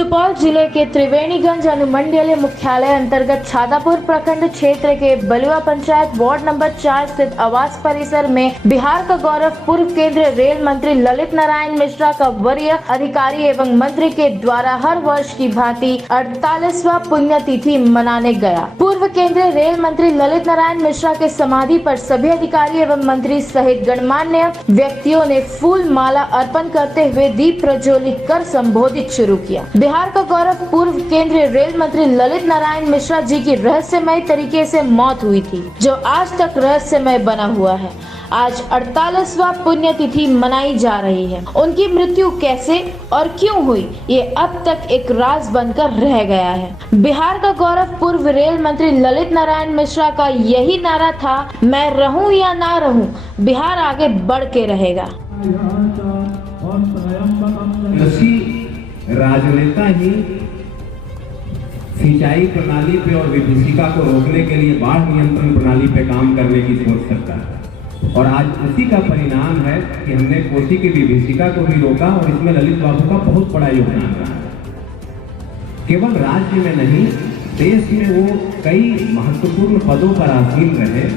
सुपौल जिले के त्रिवेणीगंज अनुमंडलीय मुख्यालय अंतर्गत छातापुर प्रखंड क्षेत्र के बलुआ पंचायत वार्ड नंबर 4 स्थित आवास परिसर में बिहार का गौरव पूर्व केंद्रीय रेल मंत्री ललित नारायण मिश्रा का वरीय अधिकारी एवं मंत्री के द्वारा हर वर्ष की भांति 48वां पुण्यतिथि मनाने गया। पूर्व केंद्रीय रेल मंत्री ललित नारायण मिश्रा के समाधि पर सभी अधिकारी एवं मंत्री सहित गणमान्य व्यक्तियों ने फूल माला अर्पण करते हुए दीप प्रज्वलित कर संबोधित शुरू किया। बिहार का गौरव पूर्व केंद्रीय रेल मंत्री ललित नारायण मिश्रा जी की रहस्यमय तरीके से मौत हुई थी, जो आज तक रहस्यमय बना हुआ है। आज 48वां पुण्यतिथि मनाई जा रही है। उनकी मृत्यु कैसे और क्यों हुई, ये अब तक एक राज बनकर रह गया है। बिहार का गौरव पूर्व रेल मंत्री ललित नारायण मिश्रा का यही नारा था, मैं रहूं या ना रहूं, बिहार आगे बढ़ के रहेगा। राजनेता ही सिंचाई प्रणाली पे और विभीषिका को रोकने के लिए बाढ़ नियंत्रण प्रणाली पे काम करने की सोच सकता है, और आज उसी का परिणाम है कि हमने कोसी की विभीषिका को भी रोका और इसमें ललित बाबू का बहुत बड़ा योगदान रहा। केवल राज्य में नहीं, देश में वो कई महत्वपूर्ण पदों पर आसीन रहे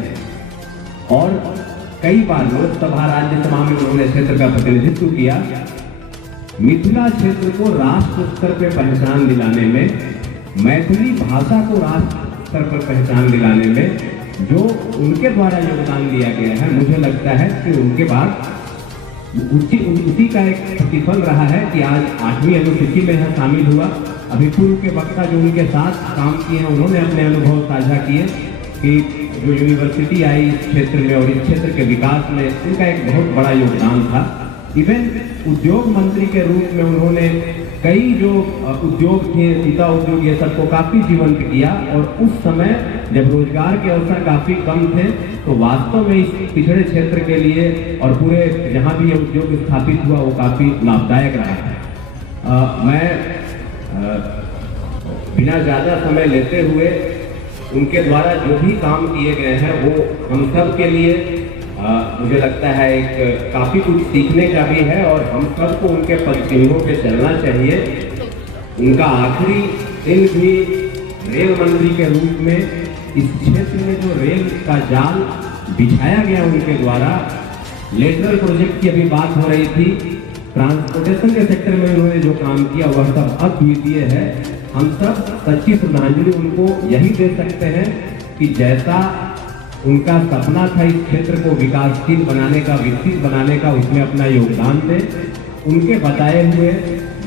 और कई बार लोकसभा राज्यसभा में उन्होंने क्षेत्र का प्रतिनिधित्व किया। मिथिला क्षेत्र को राष्ट्र स्तर पर पहचान दिलाने में, मैथिली भाषा को राष्ट्र स्तर पर पहचान दिलाने में जो उनके द्वारा योगदान दिया गया है, मुझे लगता है कि उनके बाद उसी का एक प्रतिफल रहा है कि आज 8वीं अनुसूची में यह शामिल हुआ। अभी पूर्व के वक्ता जो उनके साथ काम किए हैं, उन्होंने अपने अनुभव साझा किए कि जो यूनिवर्सिटी आई इस क्षेत्र में और इस क्षेत्र के विकास में उनका एक बहुत बड़ा योगदान था। इवन उद्योग मंत्री के रूप में उन्होंने कई जो उद्योग थे, सीता उद्योग, ये सबको काफी जीवंत किया। और उस समय जब रोजगार के अवसर काफी कम थे, तो वास्तव में इस पिछड़े क्षेत्र के लिए और पूरे जहां भी ये उद्योग स्थापित हुआ वो काफी लाभदायक रहा है। मैं बिना ज्यादा समय लेते हुए उनके द्वारा जो भी काम किए गए हैं वो हम सब के लिए मुझे लगता है एक काफी कुछ सीखने का भी है, और हम सबको उनके पदचिन्हों पे चलना चाहिए। उनका आखिरी दिन भी रेल मंत्री के रूप में इस क्षेत्र में जो रेल का जाल बिछाया गया उनके द्वारा, लेटरल प्रोजेक्ट की अभी बात हो रही थी, ट्रांसपोर्टेशन के सेक्टर में उन्होंने जो काम किया वह सब अद्वितीय है। हम सब सच्ची श्रद्धांजलि उनको यही दे सकते हैं कि जैसा उनका सपना था इस क्षेत्र को विकासशील बनाने का, विकसित बनाने का, उसमें अपना योगदान दें। उनके बताए हुए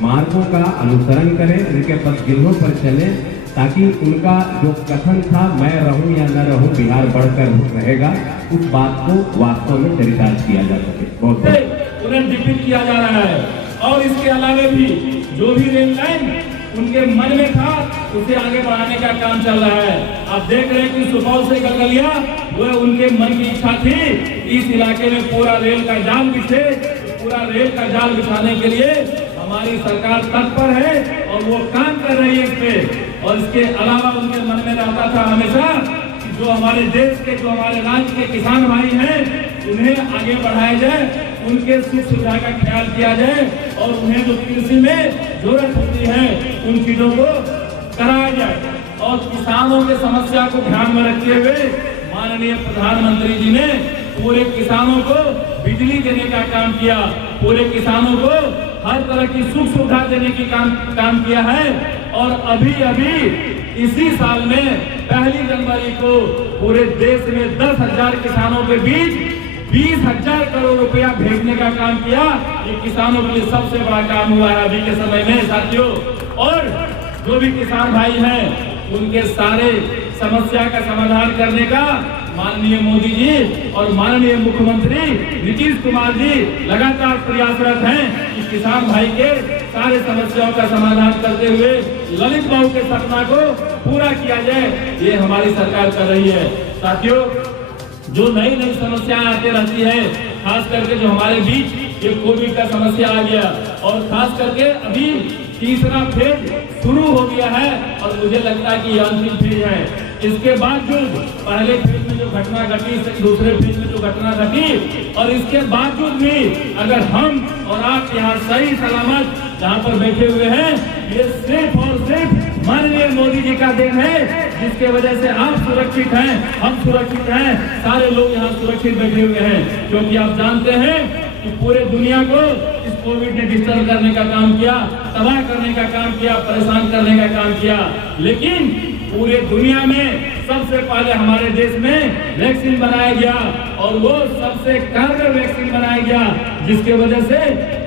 मार्गों का अनुसरण करें, उनके पदचिन्हों पर चलें, ताकि उनका जो कथन था, मैं रहूं या न रहूं, बिहार बढ़कर रहेगा, उस बात को वास्तव में चरितार्थ किया जा सके। बहुत उन्हें डिपिट किया जा रहा है। और इसके अलावा भी जो भी रेल लाइन उनके मन में था उसे आगे बढ़ाने का काम चल रहा है। आप देख रहे हैं कि सुपौल से गलगलिया वह उनके मन की इच्छा थी, इस इलाके में पूरा रेल का जाल बिछे। पूरा रेल का जाल बिछाने के लिए हमारी सरकार तत्पर है और वो काम कर रही है इस पे। और इसके अलावा उनके मन में रहता था हमेशा कि जो हमारे देश के, जो हमारे राज्य के किसान भाई हैं, उन्हें आगे बढ़ाया जाए, उनके सुख सुविधा का ख्याल किया जाए और उन्हें जो कृषि में जरूरत होती है उन चीजों को कराया जाए। और किसानों के समस्या को ध्यान में रखते हुए माननीय प्रधानमंत्री जी ने पूरे किसानों को बिजली देने का काम किया, पूरे किसानों को हर तरह की सुख सुविधा देने की काम किया है। और अभी इसी साल में 1 जनवरी को पूरे देश में 10,000 किसानों के बीच 20,000 करोड़ रुपया भेजने का काम किया। ये किसानों के लिए सबसे बड़ा काम हुआ है अभी के समय में साथियों। और जो भी किसान भाई हैं उनके सारे समस्या का समाधान करने का माननीय मोदी जी और माननीय मुख्यमंत्री नीतीश कुमार जी लगातार प्रयासरत हैं कि किसान भाई के सारे समस्याओं का समाधान करते हुए ललित बाबू के सपना को पूरा किया जाए, ये हमारी सरकार कर रही है। साथियों, जो नई नई समस्याएं आती रहती है, खास करके जो हमारे बीच ये कोविड का समस्या आ गया और खास करके अभी तीसरा फेज शुरू हो गया है और मुझे लगता है कि ये अंतिम फेज है। इसके बावजूद पहले फेज में जो घटना घटी, दूसरे फेज में जो घटना घटी, और इसके बावजूद भी अगर हम और आप यहाँ सही सलामत जहाँ पर बैठे हुए हैं, ये सिर्फ और सिर्फ माननीय मोदी जी का देन है, जिसके वजह से आप सुरक्षित हैं, हम सुरक्षित हैं, सारे लोग यहाँ सुरक्षित बैठे हुए हैं। क्योंकि आप जानते हैं कि पूरे दुनिया को इस कोविड ने डिस्टर्ब करने का काम किया, तबाह करने का काम किया, परेशान करने का काम किया, लेकिन पूरे दुनिया में सबसे पहले हमारे देश में वैक्सीन बनाया गया और वो सबसे कारगर वैक्सीन बनाया गया, जिसके वजह से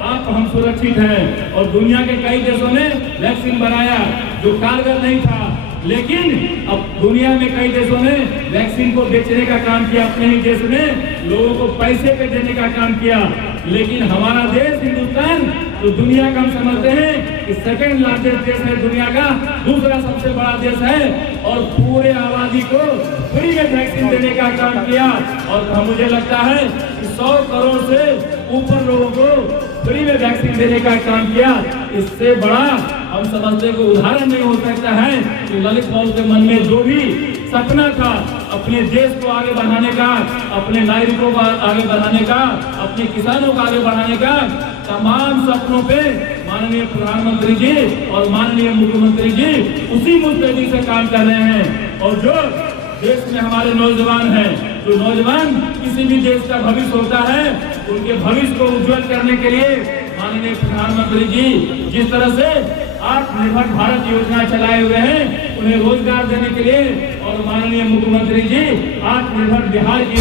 आप हम सुरक्षित हैं। और दुनिया के कई देशों ने वैक्सीन बनाया जो कारगर नहीं था, लेकिन अब दुनिया में कई देशों ने वैक्सीन को बेचने का काम किया, अपने ही देश में लोगों को पैसे पे देने का काम किया। लेकिन हमारा देश हिंदुस्तान तो दुनिया का हम समझते हैं कि सेकंड लार्जेस्ट देश है दुनिया का, दूसरा सबसे बड़ा देश है, और पूरे आबादी को फ्री में वैक्सीन देने का काम किया। और मुझे लगता है कि 100 करोड़ से ऊपर लोगों को फ्री में वैक्सीन देने का काम किया। इससे बड़ा हम समझते को उदाहरण नहीं हो सकता है कि ललित बाबू के मन में जो भी सपना था अपने देश को आगे बढ़ाने का, अपने नागरिकों को आगे बढ़ाने का, अपने किसानों को आगे बढ़ाने का, तमाम सपनों पे माननीय प्रधानमंत्री जी और माननीय मुख्यमंत्री जी उसी मुस्तैदी से काम कर रहे हैं। और जो देश में हमारे नौजवान हैं, जो नौजवान किसी भी देश का भविष्य होता है, उनके भविष्य को उज्जवल करने के लिए माननीय प्रधानमंत्री जी जिस तरह से आत्मनिर्भर भारत योजना चलाए हुए हैं, उन्हें रोजगार देने के लिए, और माननीय मुख्यमंत्री जी आत्मनिर्भर बिहार की